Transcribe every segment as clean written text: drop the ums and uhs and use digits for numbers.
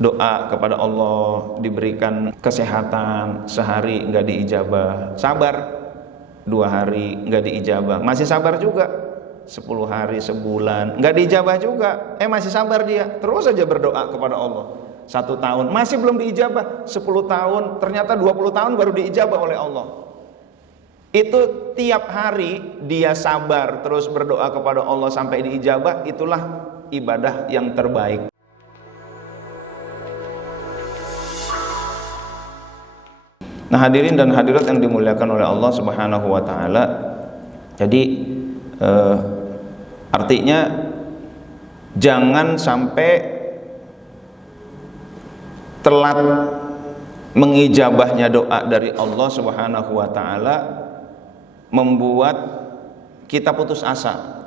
doa kepada Allah diberikan kesehatan, sehari nggak diijabah, sabar 2 hari nggak diijabah, masih sabar juga, 10 hari, sebulan nggak diijabah juga, masih sabar dia, terus saja berdoa kepada Allah. 1 tahun masih belum diijabah, 10 tahun, ternyata 20 tahun baru diijabah oleh Allah. Itu tiap hari dia sabar terus berdoa kepada Allah sampai diijabah, itulah ibadah yang terbaik. Nah, hadirin dan hadirat yang dimuliakan oleh Allah Subhanahu wa taala. Jadi artinya jangan sampai telat mengijabahnya doa dari Allah Subhanahu wa taala membuat kita putus asa.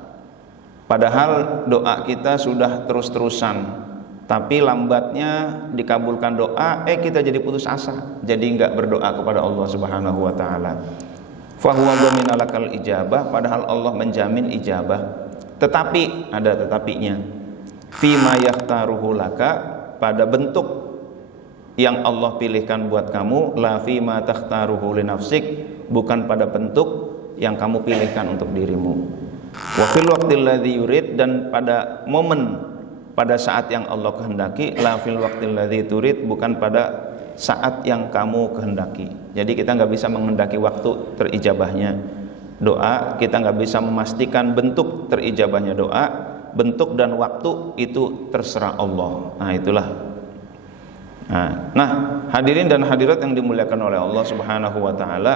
Padahal doa kita sudah terus-terusan, tapi lambatnya dikabulkan doa, kita jadi putus asa, jadi enggak berdoa kepada Allah Subhanahu wa taala. Fa huwa dhaminna lakal ijabah, padahal Allah menjamin ijabah. Tetapi ada tetapinya. Fima yahtaruhu laka, pada bentuk yang Allah pilihkan buat kamu, la fima takhtaruhu li nafsik, bukan pada bentuk yang kamu pilihkan untuk dirimu. Wa fil waqtil ladzi yurid, dan pada momen, pada saat yang Allah kehendaki, la fil waqtil ladzi turid, bukan pada saat yang kamu kehendaki. Jadi kita nggak bisa menghendaki waktu terijabahnya doa, kita nggak bisa memastikan bentuk terijabahnya doa, bentuk dan waktu itu terserah Allah. Nah, itulah. Nah, hadirin dan hadirat yang dimuliakan oleh Allah Subhanahu wa taala,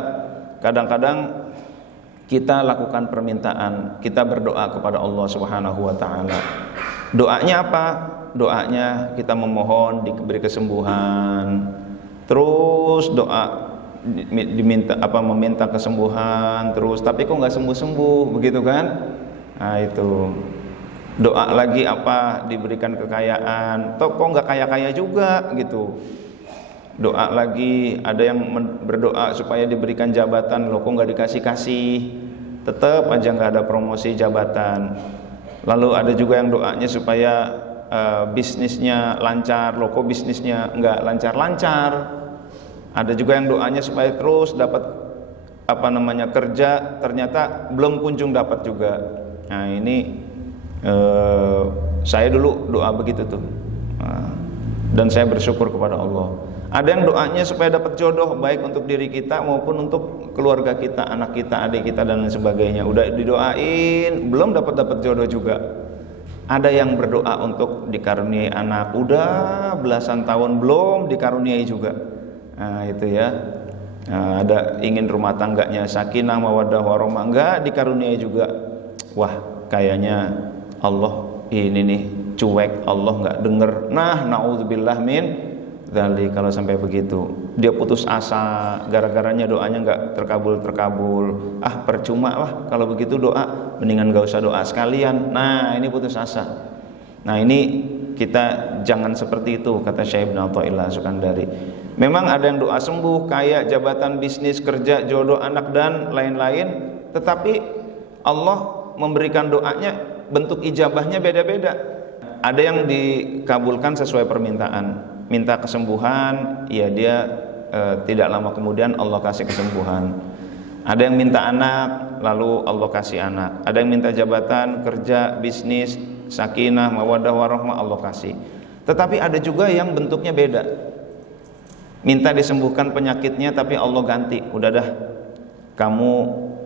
kadang-kadang kita lakukan permintaan, kita berdoa kepada Allah Subhanahu wa taala. Doanya apa? Doanya kita memohon diberi kesembuhan. Terus doa meminta kesembuhan terus, tapi kok nggak sembuh-sembuh, begitu kan? Nah, itu. Doa lagi apa? Diberikan kekayaan, toh kok nggak kaya-kaya juga gitu. Doa lagi, ada yang berdoa supaya diberikan jabatan, loh kok nggak dikasih-kasih, tetap aja nggak ada promosi jabatan. Lalu ada juga yang doanya supaya bisnisnya lancar, loh kok bisnisnya nggak lancar-lancar. Ada juga yang doanya supaya terus dapat kerja, ternyata belum kunjung dapat juga. Nah, ini saya dulu doa begitu tuh, dan saya bersyukur kepada Allah. Ada yang doanya supaya dapat jodoh, baik untuk diri kita maupun untuk keluarga kita, anak kita, adik kita, dan lain sebagainya. Udah didoain, belum dapat jodoh juga. Ada yang berdoa untuk dikaruniai anak, udah belasan tahun belum dikaruniai juga. Nah, itu ya. Nah, ada ingin rumah tangganya sakinah mawaddah warahmah, enggak dikaruniai juga. Wah, kayaknya Allah ini nih cuek, Allah enggak denger. Nah, naudzubillah min dzalik. Kalau sampai begitu, dia putus asa gara-garanya doanya enggak terkabul. Percuma lah kalau begitu doa, mendingan enggak usah doa sekalian. Nah, ini putus asa. Nah, ini kita jangan seperti itu, kata Syekh Ibnu Athaillah Sukandari. Memang ada yang doa sembuh, kaya, jabatan, bisnis, kerja, jodoh, anak, dan lain-lain, tetapi Allah memberikan doanya, bentuk ijabahnya beda-beda. Ada yang dikabulkan sesuai permintaan, minta kesembuhan, ya dia tidak lama kemudian Allah kasih kesembuhan. Ada yang minta anak, lalu Allah kasih anak. Ada yang minta jabatan, kerja, bisnis, sakinah, mawaddah warahmah, Allah kasih. Tetapi ada juga yang bentuknya beda. Minta disembuhkan penyakitnya, tapi Allah ganti. Udah dah, kamu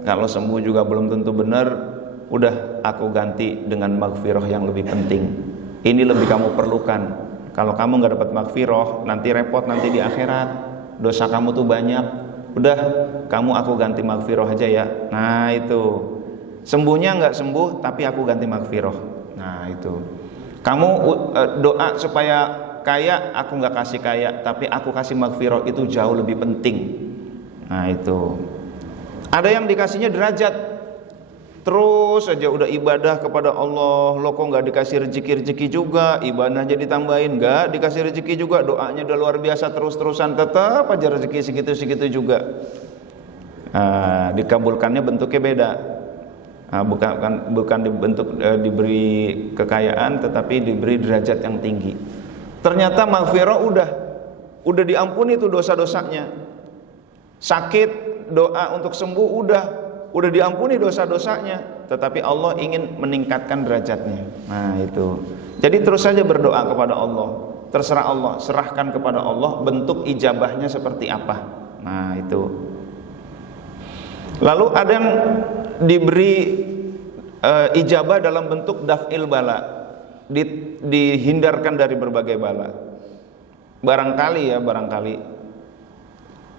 kalau sembuh juga belum tentu benar. Udah, aku ganti dengan maghfirah yang lebih penting. Ini lebih kamu perlukan. Kalau kamu nggak dapat maghfirah, nanti repot nanti di akhirat. Dosa kamu tuh banyak. Udah, kamu aku ganti maghfirah aja ya. Nah, itu. Sembuhnya nggak sembuh, tapi aku ganti maghfirah. Nah, itu. Kamu doa supaya kaya, aku nggak kasih kaya, tapi aku kasih maghfirah, itu jauh lebih penting. Nah, itu. Ada yang dikasihnya derajat, terus aja udah ibadah kepada Allah, lo kok nggak dikasih rezeki juga, ibadahnya ditambahin, nggak dikasih rezeki juga, doanya udah luar biasa terus-terusan, tetap aja rezeki segitu-segitu juga. Dikabulkannya bentuknya beda. Bukan dibentuk diberi kekayaan, tetapi diberi derajat yang tinggi. Ternyata maghfirah udah diampuni tuh dosa-dosanya. Sakit, doa untuk sembuh udah diampuni dosa-dosanya, tetapi Allah ingin meningkatkan derajatnya. Nah, itu. Jadi terus saja berdoa kepada Allah. Terserah Allah, serahkan kepada Allah bentuk ijabahnya seperti apa. Nah, itu. Lalu ada yang diberi ijabah dalam bentuk daf'il bala, dihindarkan dari berbagai bala. Barangkali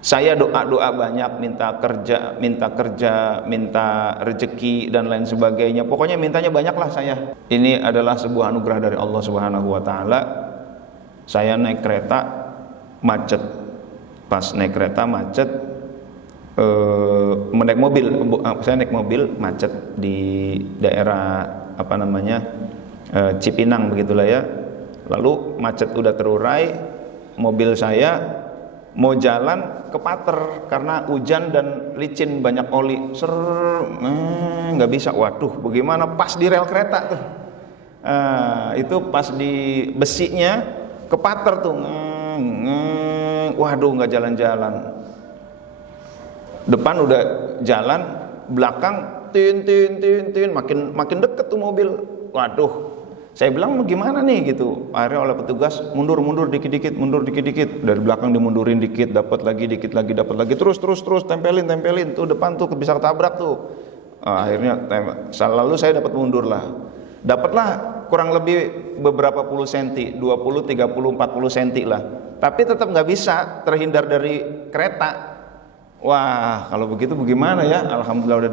saya doa banyak, minta kerja, minta rezeki dan lain sebagainya. Pokoknya mintanya banyaklah saya. Ini adalah sebuah anugerah dari Allah Subhanahu wa taala. Saya naik kereta macet. Pas naik kereta macet, saya naik mobil macet di daerah Cipinang begitulah ya. Lalu macet udah terurai, mobil saya mau jalan kepater karena hujan dan licin, banyak oli, nggak bisa. Waduh, bagaimana pas di rel kereta tuh, itu pas di besinya kepater tuh, waduh, nggak jalan-jalan. Depan udah jalan, belakang tin, makin deket tuh mobil. Waduh, saya bilang gimana nih gitu. Akhirnya oleh petugas mundur dikit-dikit. Dari belakang dimundurin dikit, dapat lagi, terus tempelin tuh depan tuh bisa ketabrak tuh. Akhirnya lalu saya dapat mundur lah. Dapatlah kurang lebih beberapa puluh senti, 20, 30, 40 senti lah. Tapi tetap nggak bisa terhindar dari kereta. Wah, kalau begitu bagaimana ya? Alhamdulillah udah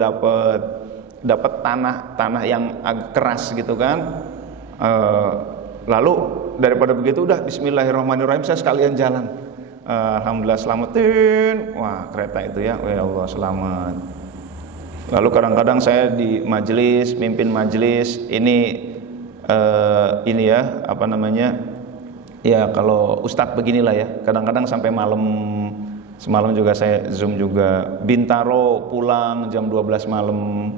dapat tanah yang agak keras gitu kan. Lalu daripada begitu udah bismillahirrahmanirrahim, saya sekalian jalan. Alhamdulillah selamatin. Wah, kereta itu ya, ya Allah selamat. Lalu kadang-kadang saya di majelis, mimpin majelis ini ya ya kalau ustadz beginilah ya, kadang-kadang sampai malam. Semalam juga saya zoom juga, Bintaro pulang jam 12 malam,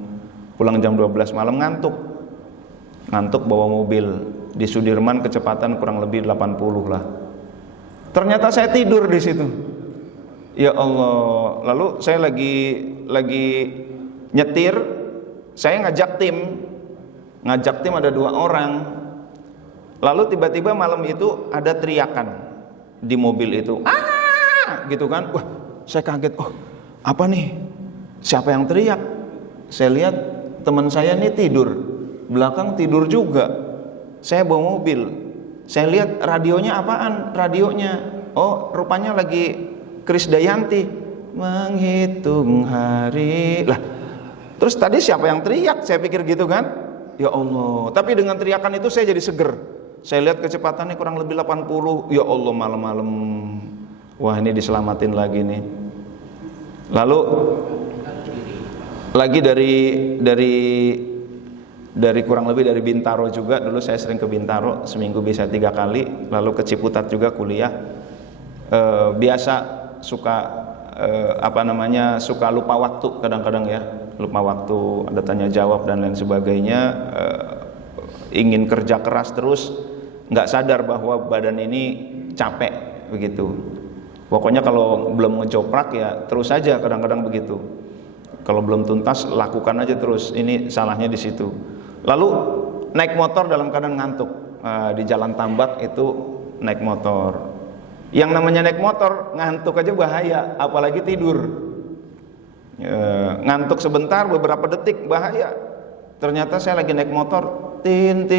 ngantuk bawa mobil di Sudirman, kecepatan kurang lebih 80 lah. Ternyata saya tidur di situ. Ya Allah. Lalu saya lagi nyetir, saya ngajak tim ada 2 orang. Lalu tiba-tiba malam itu ada teriakan di mobil itu, gitu kan. Wah, saya kaget. Oh, apa nih? Siapa yang teriak? Saya lihat teman saya nih tidur, belakang tidur juga. Saya bawa mobil, saya lihat radionya apaan? Radionya, oh rupanya lagi Krisdayanti, menghitung hari. Lah, terus tadi siapa yang teriak? Saya pikir gitu kan. Ya Allah. Tapi dengan teriakan itu saya jadi seger. Saya lihat kecepatannya kurang lebih 80. Ya Allah, malam-malam. Wah, ini diselamatin lagi nih. Lalu lagi dari kurang lebih dari Bintaro juga. Dulu saya sering ke Bintaro, seminggu bisa 3 kali. Lalu ke Ciputat juga kuliah. Biasa suka suka lupa waktu kadang-kadang ya. Lupa waktu, ada tanya jawab dan lain sebagainya. Ingin kerja keras terus, nggak sadar bahwa badan ini capek begitu. Pokoknya kalau belum ngejoprak ya terus saja, kadang-kadang begitu. Kalau belum tuntas lakukan aja terus. Ini salahnya di situ. Lalu naik motor dalam keadaan ngantuk. Di Jalan Tambak itu naik motor. Yang namanya naik motor ngantuk aja bahaya, apalagi tidur. Ngantuk sebentar beberapa detik bahaya. Ternyata saya lagi naik motor, tin,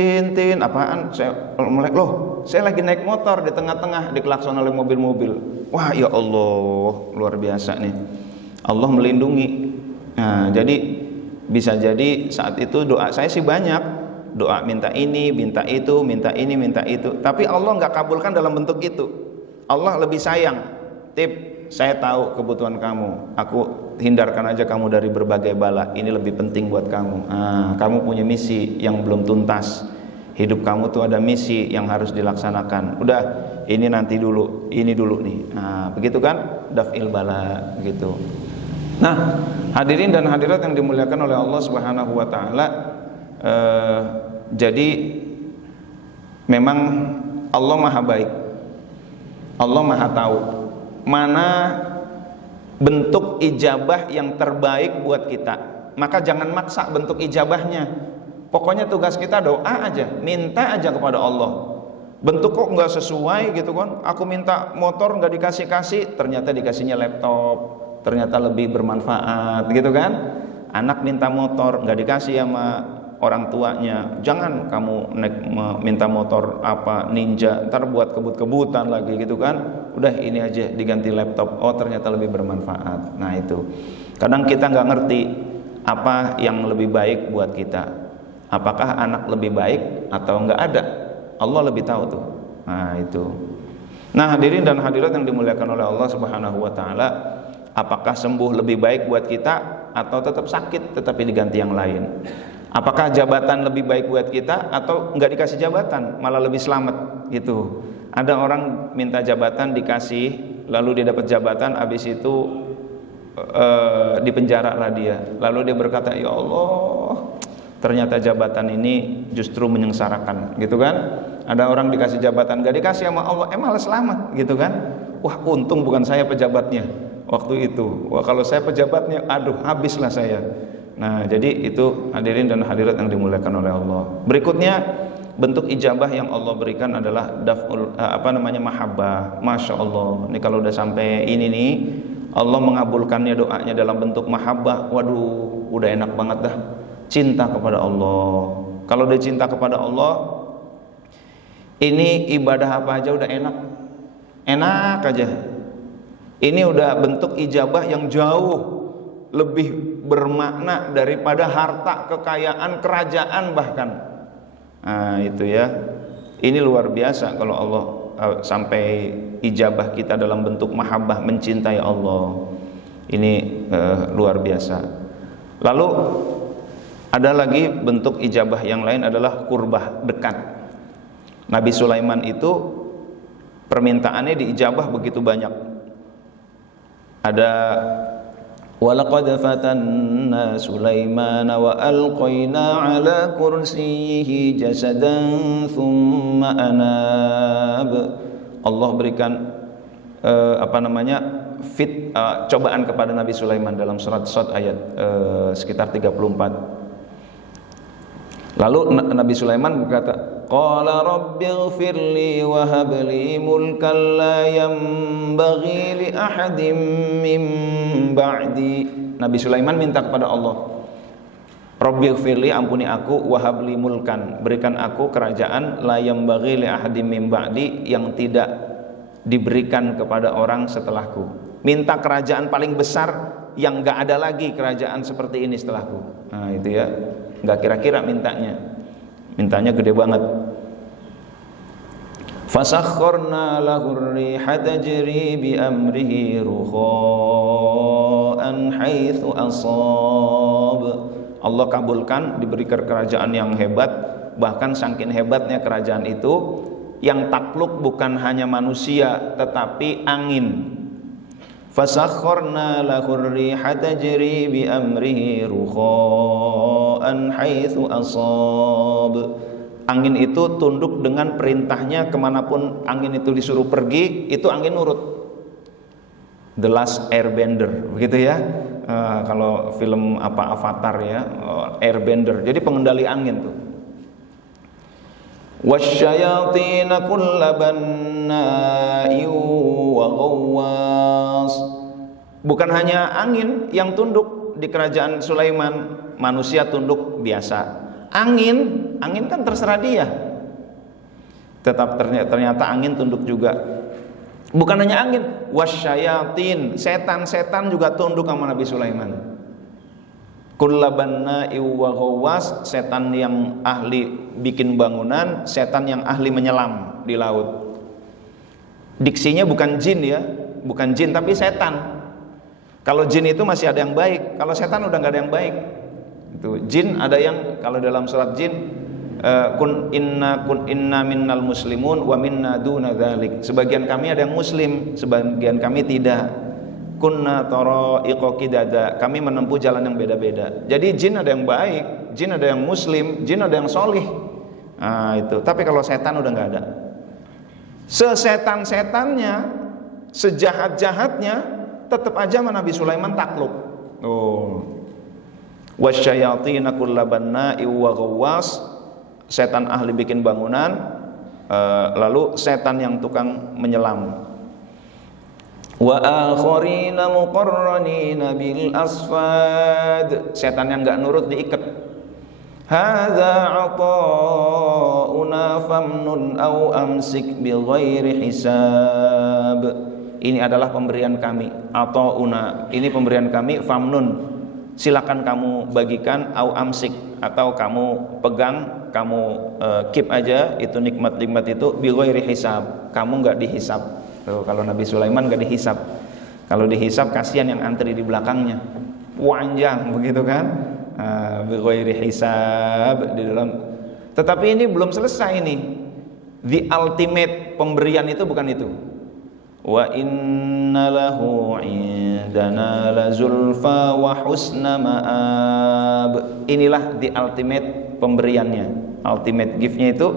apaan? Saya melek, loh, saya lagi naik motor di tengah-tengah diklakson oleh mobil-mobil. Wah, ya Allah, luar biasa nih. Allah melindungi. Nah, jadi bisa jadi saat itu doa saya sih banyak. Doa minta ini, minta itu, minta ini, minta itu. Tapi Allah nggak kabulkan dalam bentuk itu. Allah lebih sayang. Saya tahu kebutuhan kamu. Aku hindarkan aja kamu dari berbagai bala. Ini lebih penting buat kamu. Kamu punya misi yang belum tuntas. Hidup kamu tuh ada misi yang harus dilaksanakan. Udah, ini nanti dulu, ini dulu nih. Begitu kan? Daf'il bala gitu. Nah, hadirin dan hadirat yang dimuliakan oleh Allah Subhanahu wa taala, jadi memang Allah maha baik, Allah maha tahu mana bentuk ijabah yang terbaik buat kita. Maka jangan maksa bentuk ijabahnya. Pokoknya tugas kita doa aja, minta aja kepada Allah. Bentuk kok nggak sesuai gitu kan? Aku minta motor nggak dikasih-kasih, ternyata dikasihnya laptop, ternyata lebih bermanfaat gitu kan? Anak minta motor nggak dikasih sama orang tuanya, jangan kamu minta motor apa Ninja, ntar buat kebut-kebutan lagi gitu kan. Udah ini aja diganti laptop, oh ternyata lebih bermanfaat. Nah itu kadang kita nggak ngerti apa yang lebih baik buat kita. Apakah anak lebih baik atau nggak ada, Allah lebih tahu tuh. Nah itu. Nah hadirin dan hadirat yang dimuliakan oleh Allah Subhanahu wa taala, apakah sembuh lebih baik buat kita atau tetap sakit tetapi diganti yang lain? Apakah jabatan lebih baik buat kita atau nggak dikasih jabatan malah lebih selamat gitu? Ada orang minta jabatan dikasih, lalu dia dapat jabatan, habis itu dipenjara lah dia. Lalu dia berkata, ya Allah, ternyata jabatan ini justru menyengsarakan, gitu kan? Ada orang dikasih jabatan nggak dikasih sama Allah, malah selamat, gitu kan? Wah untung bukan saya pejabatnya waktu itu. Wah kalau saya pejabatnya, aduh habislah saya. Nah jadi itu hadirin dan hadirat yang dimuliakan oleh Allah. Berikutnya bentuk ijabah yang Allah berikan adalah mahabbah. Masya Allah, ini kalau udah sampai ini nih, Allah mengabulkannya doanya dalam bentuk mahabbah. Waduh udah enak banget dah, cinta kepada Allah. Kalau udah cinta kepada Allah, ini ibadah apa aja udah enak aja. Ini udah bentuk ijabah yang jauh lebih bermakna daripada harta, kekayaan, kerajaan bahkan. Nah itu ya, ini luar biasa kalau Allah sampai ijabah kita dalam bentuk mahabbah, mencintai Allah. Ini luar biasa. Lalu ada lagi bentuk ijabah yang lain adalah kurbah, dekat. Nabi Sulaiman itu permintaannya diijabah begitu banyak. Ada وَلَقَدْ فَتَنَّا سُلَيْمَانَ وَأَلْقَيْنَا عَلَى كُرْسِيِّهِ جَسَدًا ثُمَّ أَنَابَ. Allah berikan cobaan kepada Nabi Sulaiman dalam surat Shad ayat sekitar 34. Lalu Nabi Sulaiman berkata, qala rabbighfir li wa hab li mulkan la yanbaghi li ahadin min ba'di. Nabi Sulaiman minta kepada Allah, rabbighfir li, ampuni aku, wa hab li mulkan, berikan aku kerajaan, la yanbaghi li ahadin min ba'di, yang tidak diberikan kepada orang setelahku. Minta kerajaan paling besar yang enggak ada lagi kerajaan seperti ini setelahku. Nah itu ya, enggak kira-kira mintanya gede banget. Fasakharna lahur riha tajri bi amrihi rukha'an haitsu asab. Allah kabulkan, diberi kerajaan yang hebat, bahkan saking hebatnya kerajaan itu yang takluk bukan hanya manusia tetapi angin. Fasakharna lahur riha tajri bi amrihi rukha'an haitsu asab. Angin itu tunduk dengan perintahnya, kemanapun angin itu disuruh pergi, itu angin nurut. The Last Airbender, begitu ya. Kalau film Avatar ya, Airbender. Jadi pengendali angin tuh. Wasyayatina kulla banna'in wa ghawwas. Bukan hanya angin yang tunduk di kerajaan Sulaiman, manusia tunduk biasa. Angin kan terserah dia. Tetap ternyata angin tunduk juga. Bukan hanya angin, wasyayatin, setan-setan juga tunduk sama Nabi Sulaiman. Kullabanna wa ghawwas, setan yang ahli bikin bangunan, setan yang ahli menyelam di laut. Diksinya bukan jin ya, bukan jin tapi setan. Kalau jin itu masih ada yang baik, kalau setan udah nggak ada yang baik. Itu jin ada yang, kalau dalam surat jin kun inna minnal muslimun wa minna duna dzalik. Sebagian kami ada yang muslim, sebagian kami tidak. Kunna taraiqa qidada, kami menempuh jalan yang beda-beda. Jadi jin ada yang baik, jin ada yang muslim, jin ada yang solih. Nah itu. Tapi kalau setan udah nggak ada. sesetan-setannya, sejahat-jahatnya, tetap aja Nabi Sulaiman takluk. Wasyayatina kulla banna'i wa ghawwas, setan ahli bikin bangunan, lalu setan yang tukang menyelam. Wa akharina muqarranina bil asfad, setan yang enggak nurut diikat. Hadza ata'una famnun aw amsik bi ghairi hisab, ini adalah pemberian kami. Ata'una, ini pemberian kami. Famnun, silakan kamu bagikan. Au amsik, atau kamu pegang, kamu keep aja itu nikmat-nikmat itu. Bi ghairi hisab, kamu enggak dihisab. Tuh, kalau Nabi Sulaiman enggak dihisab. Kalau dihisab kasihan yang antri di belakangnya, panjang begitu kan. Bi ghairi hisab di dalam. Tetapi ini belum selesai nih. The ultimate pemberian itu bukan itu. Wa inna lahu indana la zulfa wa husna ma'ab. Inilah the ultimate pemberiannya, ultimate gift-nya itu.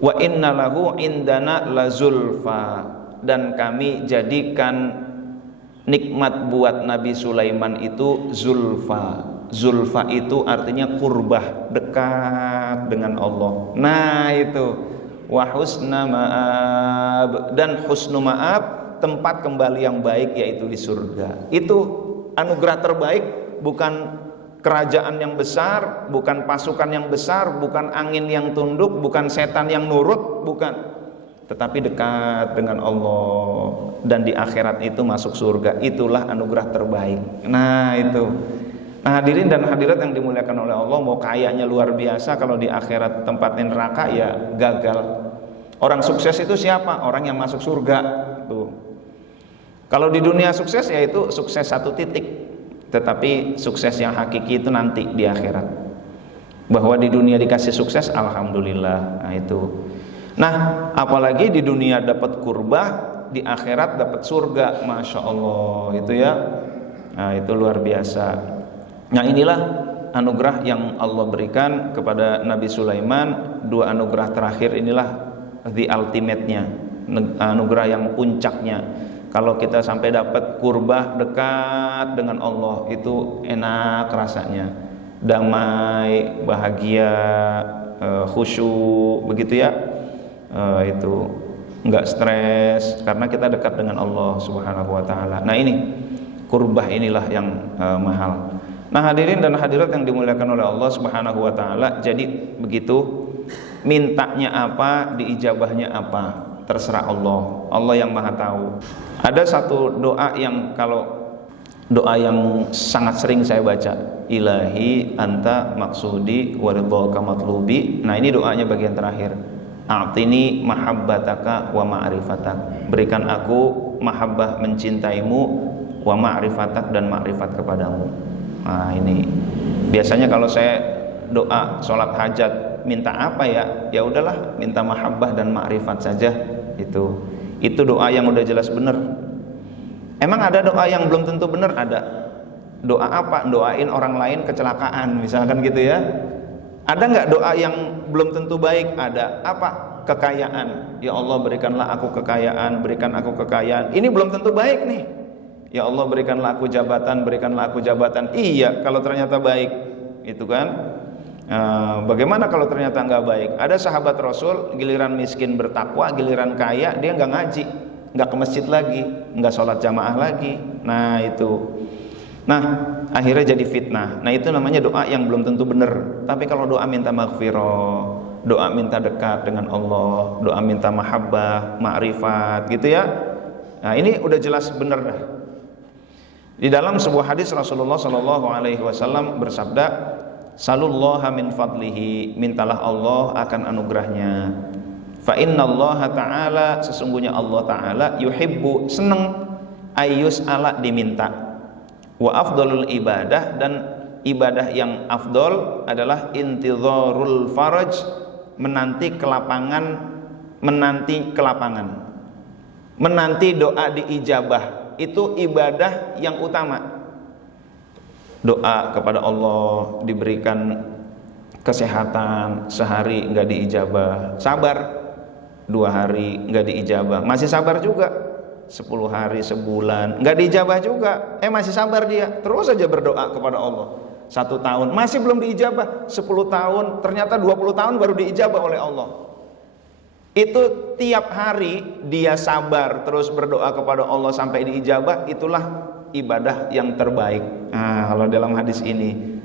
Wa inna lahu indana la zulfa, dan kami jadikan nikmat buat Nabi Sulaiman itu zulfa. Zulfa itu artinya kurbah, dekat dengan Allah. Nah itu. Wa husna ma'ab, dan husnu ma'ab, tempat kembali yang baik, yaitu di surga. Itu anugerah terbaik, bukan kerajaan yang besar, bukan pasukan yang besar, bukan angin yang tunduk, bukan setan yang nurut, bukan, tetapi dekat dengan Allah, dan di akhirat itu masuk surga. Itulah anugerah terbaik. Nah itu. Nah, hadirin dan hadirat yang dimuliakan oleh Allah, mau kayanya luar biasa, kalau di akhirat tempatnya neraka ya gagal. Orang sukses itu siapa? Orang yang masuk surga. Tuh. Kalau di dunia sukses yaitu sukses satu titik, tetapi sukses yang hakiki itu nanti di akhirat. Bahwa di dunia dikasih sukses, alhamdulillah. Nah itu. Nah, apalagi di dunia dapat kurbah, di akhirat dapat surga, masya Allah, itu ya. Nah itu luar biasa. Nah inilah anugerah yang Allah berikan kepada Nabi Sulaiman. Dua anugerah terakhir inilah the ultimate-nya, anugerah yang puncaknya. Kalau kita sampai dapat kurbah, dekat dengan Allah, itu enak rasanya, damai, bahagia, khusyuk, begitu ya. Itu enggak stres karena kita dekat dengan Allah Subhanahu wa taala. Nah ini kurbah inilah yang mahal. Nah hadirin dan hadirat yang dimuliakan oleh Allah Subhanahu wa taala, jadi begitu, mintanya apa, diijabahnya apa, terserah Allah. Allah yang Maha tahu. Ada satu doa yang doa yang sangat sering saya baca, Ilahi anta maksudi wa ridhaka matlubi. Nah ini doanya bagian terakhir. A'tini mahabbataka wa ma'rifatak. Berikan aku mahabbah, mencintaimu, wa ma'rifatak, dan ma'rifat kepadamu. Nah ini biasanya kalau saya doa sholat hajat minta apa ya? Ya udahlah, minta mahabbah dan ma'rifat saja. Itu doa yang udah jelas benar. Emang ada doa yang belum tentu benar? Ada. Doa apa? Doain orang lain kecelakaan misalkan gitu ya. Ada nggak doa yang belum tentu baik? Ada. Apa? Kekayaan. Ya Allah berikanlah aku kekayaan, berikan aku kekayaan. Ini belum tentu baik nih. Ya Allah berikanlah aku jabatan, berikanlah aku jabatan. Iya, kalau ternyata baik, itu kan. Bagaimana kalau ternyata nggak baik? Ada sahabat Rasul, giliran miskin bertakwa, giliran kaya dia nggak ngaji, nggak ke masjid lagi, nggak sholat jamaah lagi. Nah itu. Nah akhirnya jadi fitnah. Nah itu namanya doa yang belum tentu benar. Tapi kalau doa minta maghfirah, doa minta dekat dengan Allah, doa minta mahabbah, ma'rifat, gitu ya. Nah ini udah jelas benar dah. Di dalam sebuah hadis Rasulullah Shallallahu Alaihi Wasallam bersabda, "Salullaha min fadlihi, mintalah Allah akan anugerahnya. Fa inna Allah Taala, sesungguhnya Allah Taala yuhibbu, seneng, ayyus ala, diminta. Wa afdalul ibadah, dan ibadah yang afdol adalah intidharul faraj, menanti kelapangan, menanti doa diijabah. Itu ibadah yang utama. Doa kepada Allah diberikan kesehatan, sehari enggak diijabah, sabar. 2 hari nggak diijabah, masih sabar juga. 10 hari, sebulan nggak diijabah juga, masih sabar dia, terus saja berdoa kepada Allah. 1 tahun masih belum diijabah, 10 tahun, ternyata 20 tahun baru diijabah oleh Allah. Itu tiap hari dia sabar terus berdoa kepada Allah sampai diijabah, itulah ibadah yang terbaik. Nah, kalau dalam hadis ini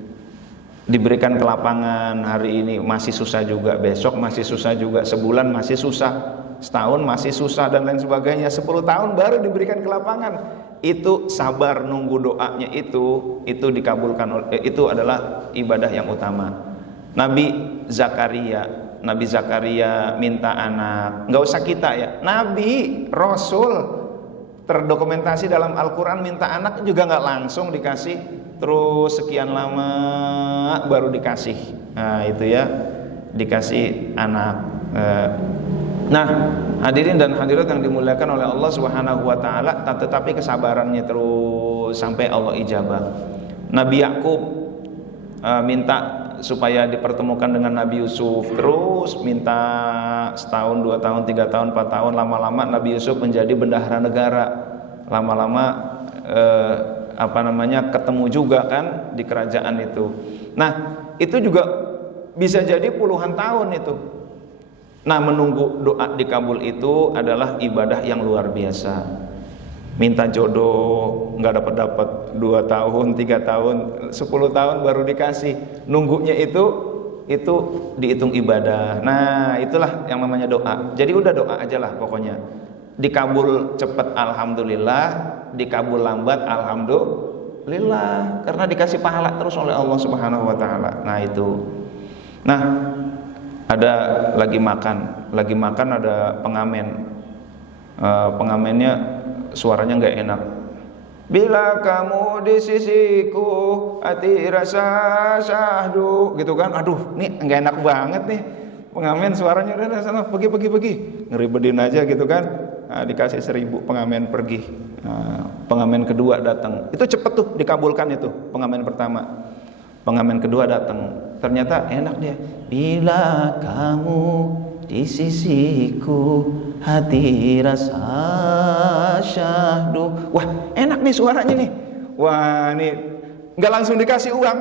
diberikan kelapangan, hari ini masih susah juga, besok masih susah juga, sebulan masih susah, setahun masih susah dan lain sebagainya, 10 tahun baru diberikan kelapangan. Itu sabar nunggu doanya, itu dikabulkan, itu adalah ibadah yang utama. Nabi Zakaria minta anak, nggak usah kita ya, Nabi Rasul terdokumentasi dalam Al-Quran minta anak juga nggak langsung dikasih, terus sekian lama baru dikasih. Nah itu ya, dikasih anak. Nah hadirin dan hadirat yang dimuliakan oleh Allah Subhanahu wa ta'ala, tetapi kesabarannya terus sampai Allah ijabah. Nabi Yakub minta supaya dipertemukan dengan Nabi Yusuf, terus minta setahun, 2 tahun, 3 tahun, 4 tahun, lama-lama Nabi Yusuf menjadi bendahara negara, lama-lama ketemu juga kan di kerajaan itu. Nah itu juga bisa jadi puluhan tahun itu. Nah menunggu doa dikabul itu adalah ibadah yang luar biasa. Minta jodoh nggak dapat 2 tahun, 3 tahun, 10 tahun baru dikasih, nunggunya itu dihitung ibadah. Nah itulah yang namanya doa. Jadi udah doa aja lah pokoknya, dikabul cepat alhamdulillah, dikabul lambat alhamdulillah, karena dikasih pahala terus oleh Allah Subhanahu wa ta'ala. Nah itu. Nah ada lagi makan ada pengamen, pengamennya suaranya nggak enak. Bila kamu di sisiku hati rasa syahdu, gitu kan. Aduh nih nggak enak banget nih pengamen, suaranya udah sana pergi ngeribetin aja gitu kan. Nah, dikasih 1000 pengamen pergi. Nah, pengamen kedua datang, itu cepet tuh dikabulkan. Itu pengamen pertama, pengamen kedua datang, ternyata enak dia. Bila kamu di sisiku hati rasa syahdu. Wah enak nih suaranya nih. Wah nih nggak langsung dikasih uang.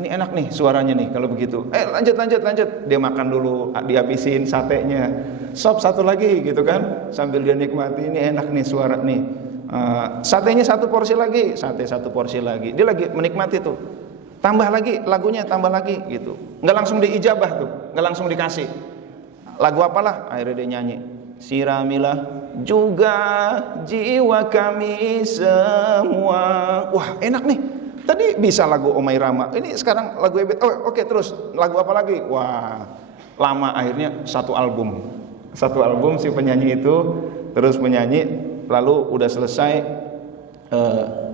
Ini enak nih suaranya nih kalau begitu. Lanjut. Dia makan dulu, dihabisin satenya. Sop satu lagi gitu kan, sambil dia nikmati. Ini enak nih suara nih. Satenya 1 porsi lagi, sate 1 porsi lagi. Dia lagi menikmati tuh. Tambah lagi lagunya, tambah lagi gitu. Nggak langsung diijabah tuh, nggak langsung dikasih. Lagu apalah, akhirnya dia nyanyi. Siramilah juga jiwa kami semua. Wah enak nih. Tadi bisa lagu Omai Rama, ini sekarang lagu Ebet. Oke, terus lagu apa lagi? Wah lama, akhirnya 1 album si penyanyi itu terus menyanyi. Lalu udah selesai,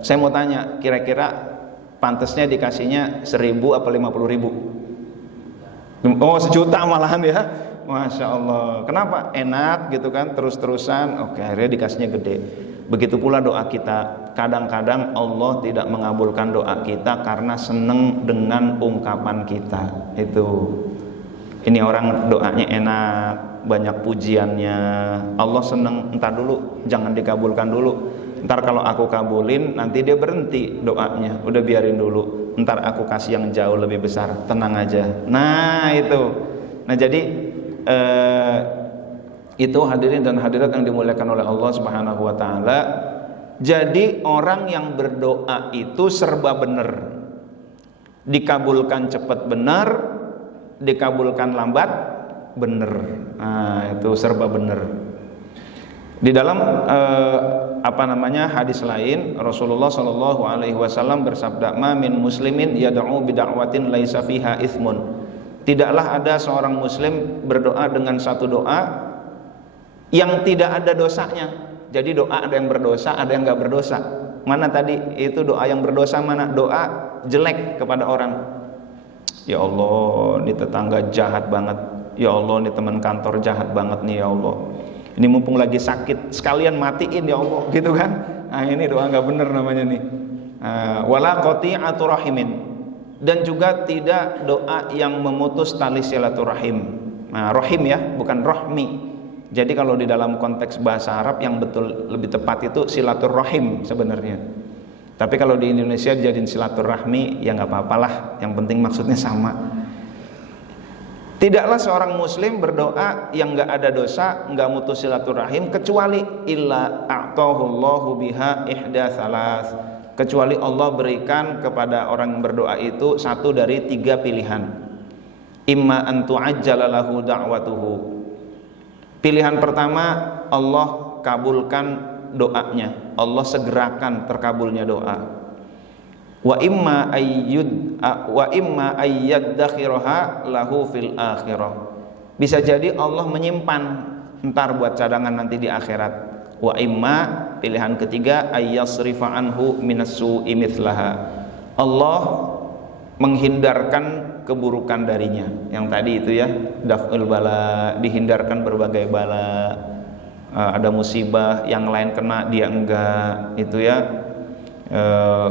saya mau tanya, kira-kira pantasnya dikasihnya 1000 apa 50.000? Oh 1 juta malahan ya. Masya Allah. Kenapa? Enak gitu kan, terus-terusan. Oke, akhirnya dikasihnya gede. Begitu pula doa kita. Kadang-kadang Allah tidak mengabulkan doa kita karena seneng dengan ungkapan kita. Ini orang doanya enak, banyak pujiannya, Allah seneng. Entar dulu, jangan dikabulkan dulu. Ntar kalau aku kabulin, nanti dia berhenti doanya. Udah biarin dulu, ntar aku kasih yang jauh lebih besar, tenang aja. Nah itu. Nah jadi itu hadirin dan hadirat yang dimuliakan oleh Allah Subhanahu wa ta'ala. Jadi orang yang berdoa itu serba benar, dikabulkan cepat benar, dikabulkan lambat benar. Nah itu serba benar. Di dalam hadis lain, Rasulullah Shallallahu Alaihi Wasallam bersabda, "Ma min muslimin yad'u bid'awatin laisa fiha ithmun." Tidaklah ada seorang muslim berdoa dengan satu doa yang tidak ada dosanya. Jadi doa ada yang berdosa, ada yang nggak berdosa. Mana tadi itu doa yang berdosa, mana doa jelek kepada orang? Ya Allah, ini tetangga jahat banget. Ya Allah, ini teman kantor jahat banget nih ya Allah. Ini mumpung lagi sakit, sekalian matiin ya Allah, gitu kan? Nah ini doa nggak bener namanya nih. Wala qati'atu rahimin, dan juga tidak doa yang memutus tali silaturahim. Nah, rohim ya, bukan rohmi. Jadi kalau di dalam konteks bahasa Arab yang betul lebih tepat itu silaturrahim sebenarnya. Tapi kalau di Indonesia dijadiin silaturrahmi, ya nggak apa-apalah. Yang penting maksudnya sama. Tidaklah seorang muslim berdoa yang nggak ada dosa, nggak mutus silaturahim, kecuali illa a'tahullahu biha ihda salas, kecuali Allah berikan kepada orang yang berdoa itu satu dari tiga pilihan. Imma an tu'ajjala lahu da'watuhu. Pilihan pertama, Allah kabulkan doanya, Allah segerakan terkabulnya doa. Wa imma ayyadakhiraha lahu fil akhirah. Bisa jadi Allah menyimpan entar buat cadangan nanti di akhirat. Wa imma, pilihan ketiga, ayyasrifa anhu minassu'i mithlaha. Allah menghindarkan keburukan darinya. Yang tadi itu ya, daf'ul bala, dihindarkan berbagai bala. Ada musibah, yang lain kena dia enggak, itu ya.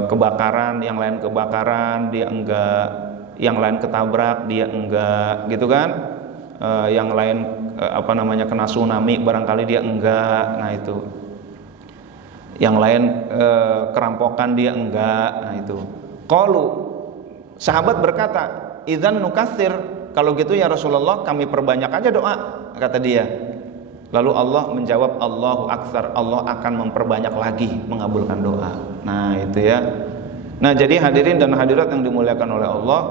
Kebakaran, yang lain kebakaran dia enggak, yang lain ketabrak dia enggak, gitu kan. Yang lain kena tsunami barangkali dia enggak. Nah itu. Yang lain kerampokan dia enggak. Nah itu. Qalu, sahabat berkata, idzan nukatsir, kalau gitu ya Rasulullah kami perbanyak aja doa, kata dia. Lalu Allah menjawab, Allahu aktsar, Allah akan memperbanyak lagi mengabulkan doa. Nah itu ya. Nah jadi hadirin dan hadirat yang dimuliakan oleh Allah,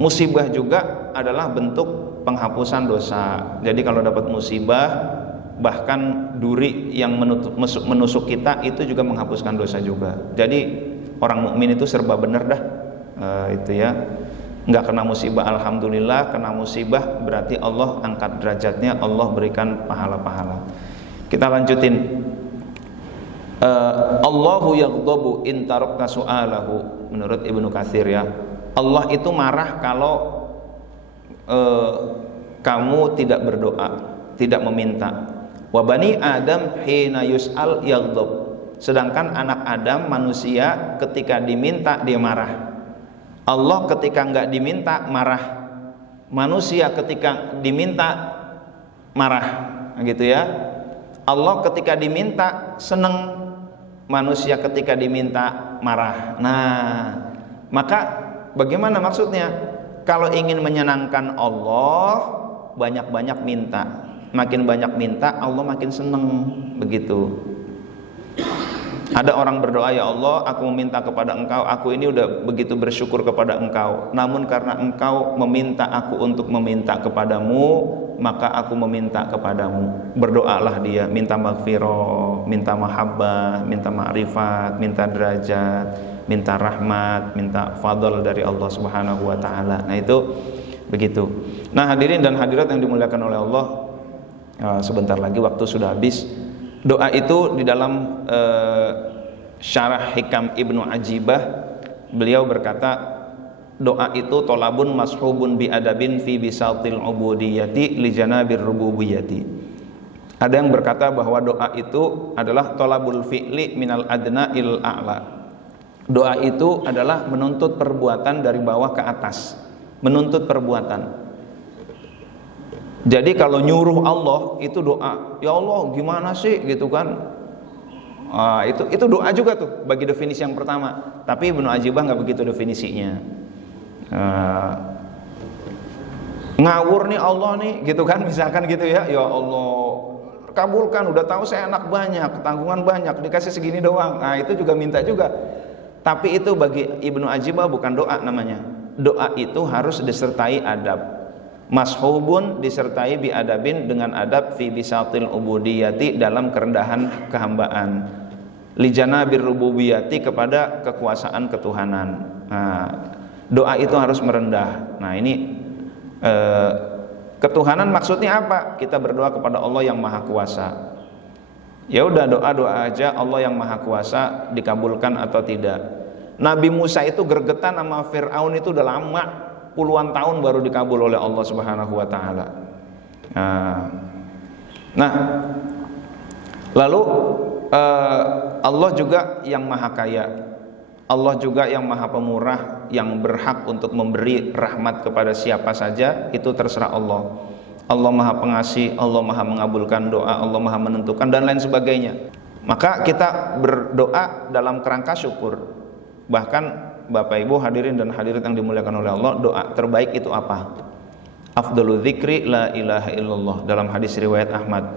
musibah juga adalah bentuk penghapusan dosa. Jadi kalau dapat musibah, bahkan duri yang menusuk kita itu juga menghapuskan dosa juga. Jadi orang mukmin itu serba benar dah. Itu ya. Enggak kena musibah alhamdulillah, kena musibah berarti Allah angkat derajatnya, Allah berikan pahala-pahala. Kita lanjutin. Allahu yaghdabu in tarakta su'alahu, menurut Ibnu Katsir ya. Allah itu marah kalau kamu tidak berdoa, tidak meminta. Wa bani Adam hina yus'al yaghdab. Sedangkan anak Adam manusia ketika diminta dia marah. Allah ketika enggak diminta marah, manusia ketika diminta marah, gitu ya. Allah ketika diminta seneng, manusia ketika diminta marah. Nah, maka bagaimana maksudnya? Kalau ingin menyenangkan Allah, banyak-banyak minta. Makin banyak minta, Allah makin seneng, begitu. Ada orang berdoa, ya Allah, aku meminta kepada Engkau, aku ini udah begitu bersyukur kepada Engkau. Namun karena Engkau meminta aku untuk meminta kepadamu, maka aku meminta kepadamu. Berdoalah dia, minta maghfirah, minta mahabbah, minta ma'rifat, minta derajat, minta rahmat, minta fadl dari Allah Subhanahu wa taala. Nah, itu begitu. Nah, hadirin dan hadirat yang dimuliakan oleh Allah, sebentar lagi waktu sudah habis. Doa itu di dalam Syarah Hikam Ibnu Ajibah, beliau berkata, doa itu tolabun mashubun bi adabin fi bisatil ubudiyati li janabir rububiyati. Ada yang berkata bahwa doa itu adalah tolabul fi'li minal adna il a'la. Doa itu adalah menuntut perbuatan dari bawah ke atas, menuntut perbuatan. Jadi kalau nyuruh Allah itu doa, ya Allah gimana sih gitu kan. Itu doa juga tuh bagi definisi yang pertama. Tapi Ibnu Ajibah nggak begitu definisinya. Ngawur nih Allah nih gitu kan, misalkan gitu ya. Ya Allah kabulkan, udah tahu saya anak banyak, tanggungan banyak, dikasih segini doang. Nah itu juga minta juga. Tapi itu bagi Ibnu Ajibah bukan doa namanya. Doa itu harus disertai adab. Mashubun disertai bi adabin, dengan adab fi bisatil ubudiyati, dalam kerendahan kehambaan, li janabir rububiyati, kepada kekuasaan ketuhanan. Nah, doa itu harus merendah. Nah ini ketuhanan maksudnya apa? Kita berdoa kepada Allah yang maha kuasa. Ya udah doa aja, Allah yang maha kuasa dikabulkan atau tidak. Nabi Musa itu gregetan sama Fir'aun itu udah lama, puluhan tahun baru dikabul oleh Allah Subhanahu wa taala. Nah, lalu Allah juga yang maha kaya, Allah juga yang maha pemurah, yang berhak untuk memberi rahmat kepada siapa saja itu terserah Allah. Allah Maha Pengasih, Allah Maha mengabulkan doa, Allah Maha menentukan dan lain sebagainya. Maka kita berdoa dalam kerangka syukur. Bahkan Bapak Ibu hadirin dan hadirat yang dimuliakan oleh Allah, doa terbaik itu apa? Afdalu dzikri la ilaha illallah. Dalam hadis riwayat Ahmad,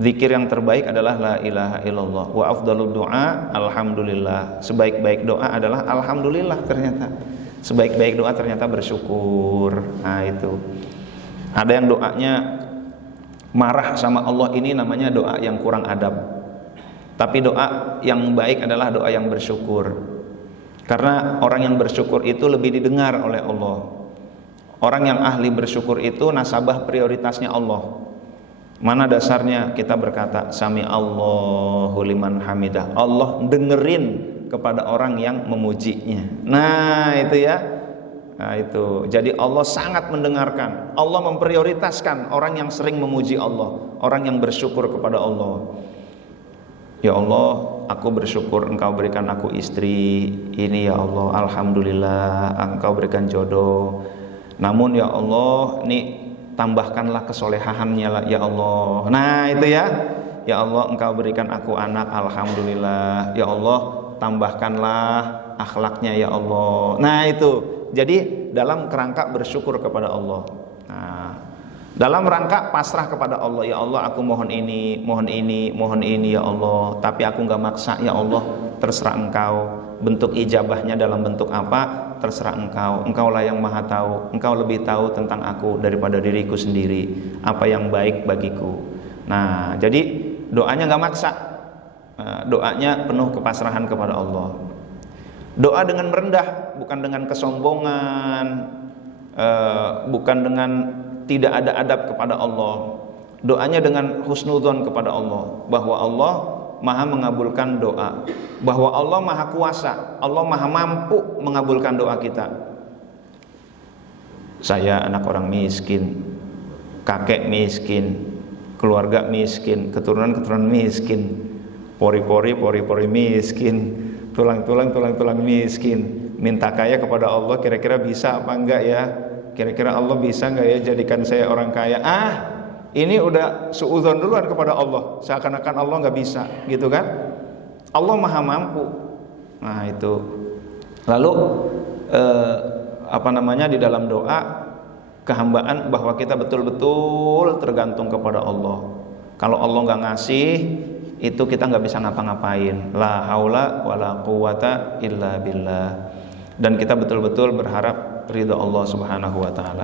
zikir yang terbaik adalah la ilaha illallah. Wa afdalu doa alhamdulillah. Sebaik-baik doa adalah alhamdulillah ternyata. Sebaik-baik doa ternyata bersyukur. Nah itu. Ada yang doanya marah sama Allah, ini namanya doa yang kurang adab. Tapi doa yang baik adalah doa yang bersyukur. Karena orang yang bersyukur itu lebih didengar oleh Allah. Orang yang ahli bersyukur itu nasabah prioritasnya Allah. Mana dasarnya kita berkata sami Allahu liman hamidah. Allah dengerin kepada orang yang memujinya. Nah itu ya. Nah itu. Jadi Allah sangat mendengarkan. Allah memprioritaskan orang yang sering memuji Allah, orang yang bersyukur kepada Allah. Ya Allah, aku bersyukur Engkau berikan aku istri ini ya Allah, alhamdulillah Engkau berikan jodoh. Namun ya Allah, ini tambahkanlah kesolehannya ya Allah. Nah itu ya. Ya Allah, Engkau berikan aku anak, alhamdulillah. Ya Allah, tambahkanlah akhlaknya ya Allah. Nah itu. Jadi dalam kerangka bersyukur kepada Allah. Nah, dalam rangka pasrah kepada Allah, ya Allah aku mohon ini, mohon ini, mohon ini ya Allah, tapi aku nggak maksa ya Allah, terserah Engkau. Bentuk ijabahnya dalam bentuk apa, terserah Engkau. Engkaulah yang maha tahu, Engkau lebih tahu tentang aku daripada diriku sendiri, apa yang baik bagiku. Nah jadi doanya nggak maksa, doanya penuh kepasrahan kepada Allah. Doa dengan merendah, bukan dengan kesombongan, bukan dengan tidak ada adab kepada Allah. Doanya dengan husnudzon kepada Allah, bahwa Allah maha mengabulkan doa, bahwa Allah maha kuasa, Allah maha mampu mengabulkan doa kita. Saya anak orang miskin, kakek miskin, keluarga miskin, keturunan miskin, pori-pori miskin, tulang-tulang miskin. Minta kaya kepada Allah, kira-kira bisa apa enggak ya? Kira-kira Allah bisa enggak ya jadikan saya orang kaya? Ini udah suudzon duluan kepada Allah, seakan-akan Allah nggak bisa, gitu kan? Allah maha mampu. Nah itu. Lalu di dalam doa kehambaan bahwa kita betul-betul tergantung kepada Allah. Kalau Allah nggak ngasih, itu kita nggak bisa ngapa-ngapain. La haula wala quwata illa billah. Dan kita betul-betul berharap ridha Allah Subhanahu wa taala.